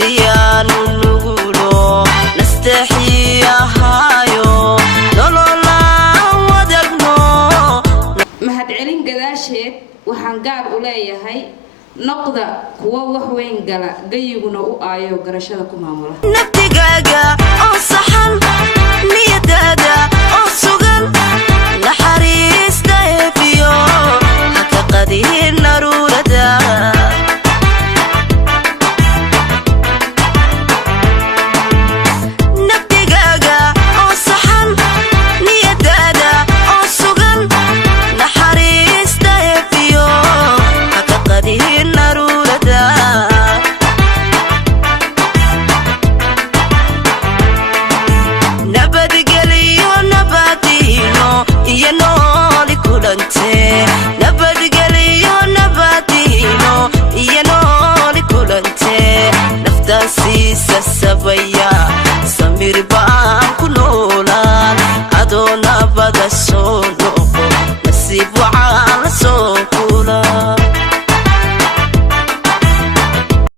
siyaanu nugulo nastaxiya hayo nololaan wadagno mahadcelin gadaasheed waxaan gaar u leeyahay نقطة قوة وين قلا جيبنا وآيو قرشة كم عمره نبتجاجا